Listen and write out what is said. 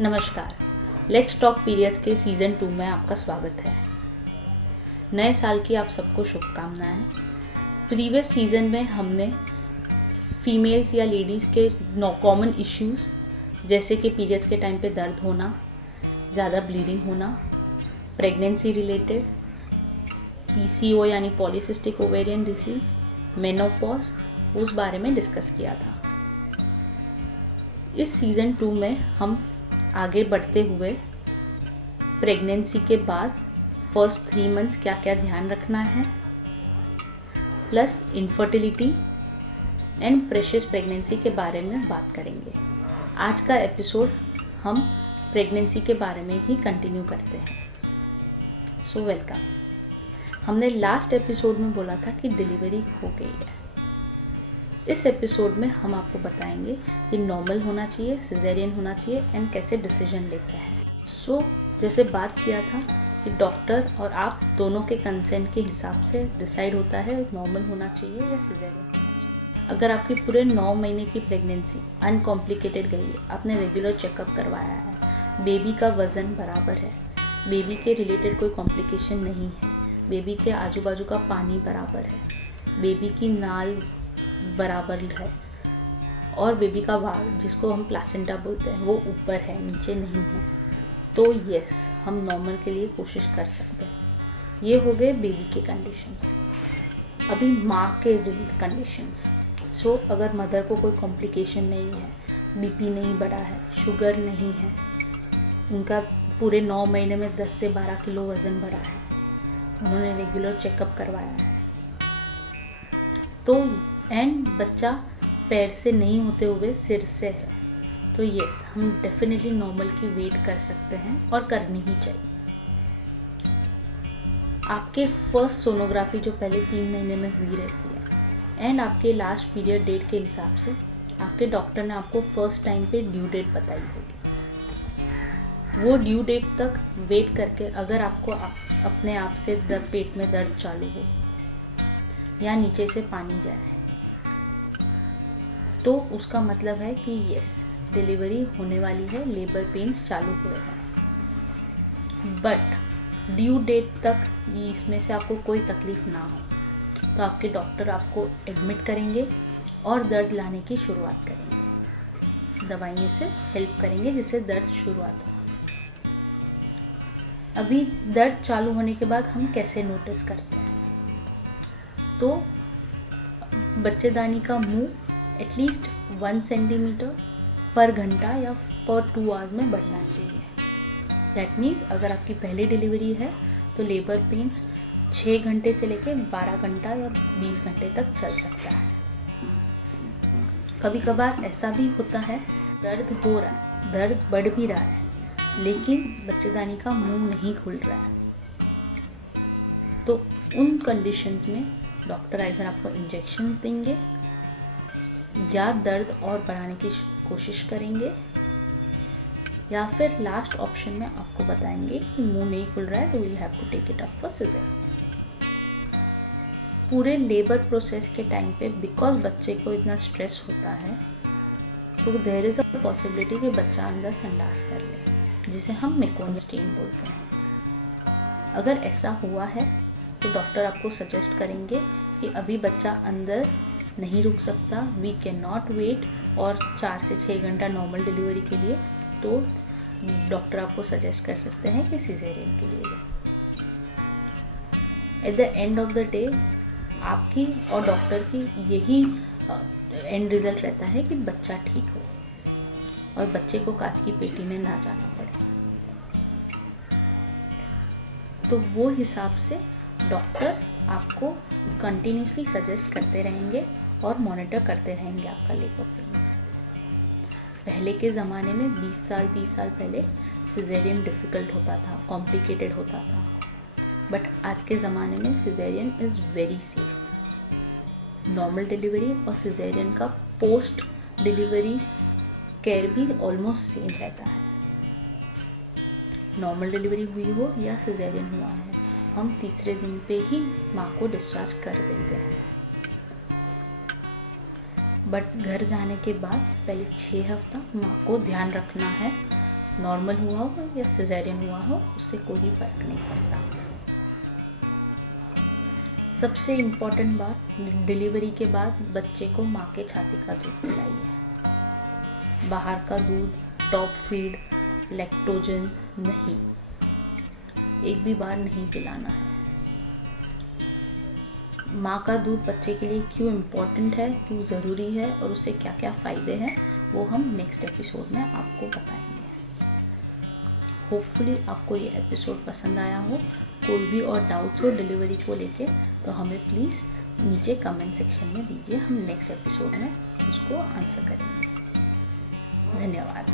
नमस्कार। Let's talk periods के season 2 में आपका स्वागत है। नए साल की आप सबको शुभकामनाएं। प्रीवियस सीज़न में हमने फीमेल्स या लेडीज़ के कॉमन इश्यूज़ जैसे कि पीरियड्स के टाइम पे दर्द होना, ज़्यादा ब्लीडिंग होना, प्रेगनेंसी रिलेटेड, पीसीओ यानी पॉलीसिस्टिक ओवेरियन डिसीज़, मेनोपॉज, उस बारे में डिस्कस किया था। इस सीज़न 2 में हम आगे बढ़ते हुए प्रेगनेंसी के बाद फर्स्ट 3 मंथ्स क्या क्या ध्यान रखना है, plus infertility and precious pregnancy के बारे में बात करेंगे। आज का एपिसोड हम प्रेगनेंसी के बारे में ही कंटिन्यू करते हैं। So welcome. हमने लास्ट एपिसोड में बोला था कि डिलीवरी हो गई है। इस एपिसोड में हम आपको बताएंगे कि नॉर्मल होना चाहिए, सिजेरियन होना चाहिए एंड कैसे डिसीजन लेते हैं। सो जैसे बात किया था कि डॉक्टर और आप दोनों के कंसेंट के हिसाब से डिसाइड होता है नॉर्मल होना चाहिए या सिजेरियन होना चाहिए। अगर आपकी पूरे 9 महीने की प्रेगनेंसी अनकॉम्प्लिकेटेड गई है, आपने रेगुलर चेकअप करवाया है, बेबी का वज़न बराबर है, बेबी के रिलेटेड कोई कॉम्प्लिकेशन नहीं है, बेबी के आजू बाजू का पानी बराबर है, बेबी की नाल बराबर है और बेबी का वाल जिसको हम प्लासेंटा बोलते हैं वो ऊपर है, नीचे नहीं है, तो यस हम नॉर्मल के लिए कोशिश कर सकते हैं। ये हो गए बेबी के कंडीशंस। अभी माँ के कंडीशंस। सो अगर मदर को कोई कॉम्प्लिकेशन नहीं है, बीपी नहीं बढ़ा है, शुगर नहीं है, उनका पूरे 9 महीने में 10 से 12 किलो वज़न बढ़ा है, उन्होंने रेगुलर चेकअप करवाया है, तो एंड बच्चा पैर से नहीं होते हुए सिर से है, तो यस हम डेफिनेटली नॉर्मल की वेट कर सकते हैं और करनी ही चाहिए। आपके फर्स्ट सोनोग्राफी जो पहले 3 महीने में हुई रहती है एंड आपके लास्ट पीरियड डेट के हिसाब से आपके डॉक्टर ने आपको फर्स्ट टाइम पे ड्यू डेट बताई होगी। वो ड्यू डेट तक वेट करके अगर आपको अपने आप से पेट में दर्द चालू हो या नीचे से पानी जाए तो उसका मतलब है कि यस डिलीवरी होने वाली है, लेबर पेन्स चालू हुए हैं। बट ड्यू डेट तक इसमें से आपको कोई तकलीफ़ ना हो तो आपके डॉक्टर आपको एडमिट करेंगे और दर्द लाने की शुरुआत करेंगे, दवाइयों से हेल्प करेंगे जिससे दर्द शुरुआत हो। अभी दर्द चालू होने के बाद हम कैसे नोटिस करते हैं, तो बच्चेदानी का मुंह एटलीस्ट 1 सेंटीमीटर पर घंटा या पर 2 आवर्स में बढ़ना चाहिए। दैट मीन्स अगर आपकी पहली डिलीवरी है तो लेबर पेन्स 6 घंटे से लेकर 12 घंटा या 20 घंटे तक चल सकता है। कभी कभार ऐसा भी होता है दर्द हो रहा है, दर्द बढ़ भी रहा है, लेकिन बच्चेदानी का मुंह नहीं खुल रहा है, तो उन कंडीशंस में डॉक्टर आइदर आपको इंजेक्शन देंगे या दर्द और बढ़ाने की कोशिश करेंगे, या फिर लास्ट ऑप्शन में आपको बताएंगे कि मुंह नहीं खुल रहा है तो will have to take it up for caesar. पूरे लेबर प्रोसेस के टाइम पे बिकॉज बच्चे को इतना स्ट्रेस होता है तो देयर इज़ अ पॉसिबिलिटी कि बच्चा अंदर संडास कर ले, जिसे हम मेकोनस्टीन बोलते हैं। अगर ऐसा हुआ है तो डॉक्टर आपको सजेस्ट करेंगे कि अभी बच्चा अंदर नहीं रुक सकता, वी कैन नॉट वेट, और 4 से 6 घंटा नॉर्मल डिलीवरी के लिए, तो डॉक्टर आपको सजेस्ट कर सकते हैं कि सिजेरियन के लिए। At the end of the day आपकी और डॉक्टर की यही एंड रिजल्ट रहता है कि बच्चा ठीक हो और बच्चे को कांच की पेटी में ना जाना पड़े। तो वो हिसाब से डॉक्टर आपको कंटिन्यूसली सजेस्ट करते रहेंगे और मॉनिटर करते रहेंगे आपका लेबर पेन्स। पहले के ज़माने में 20 साल 30 साल पहले सिजेरियन डिफ़िकल्ट होता था, कॉम्प्लिकेटेड होता था, बट आज के ज़माने में caesarean is very safe. Normal delivery और सिजेरियन का पोस्ट डिलीवरी केयर भी ऑलमोस्ट सेम रहता है। नॉर्मल डिलीवरी हुई हो या सिजेरियन हुआ है, हम तीसरे दिन पे ही माँ को डिस्चार्ज कर देते हैं। बट घर जाने के बाद पहले 6 हफ्ता माँ को ध्यान रखना है नॉर्मल हुआ हो या सिजेरियन हुआ हो, उससे कोई फ़र्क नहीं पड़ता। सबसे इम्पॉर्टेंट बात, डिलीवरी के बाद बच्चे को माँ के छाती का दूध पिलाइए। बाहर का दूध, टॉप फीड, लैक्टोजन नहीं, एक भी बार नहीं पिलाना है। माँ का दूध बच्चे के लिए क्यों इम्पॉर्टेंट है, क्यों ज़रूरी है और उससे क्या क्या फ़ायदे हैं, वो हम नेक्स्ट एपिसोड में आपको बताएंगे। होपफुली आपको ये एपिसोड पसंद आया हो। कोई भी और डाउट्स हो डिलीवरी को लेके तो हमें प्लीज़ नीचे कमेंट सेक्शन में दीजिए, हम नेक्स्ट एपिसोड में उसको आंसर करेंगे। धन्यवाद।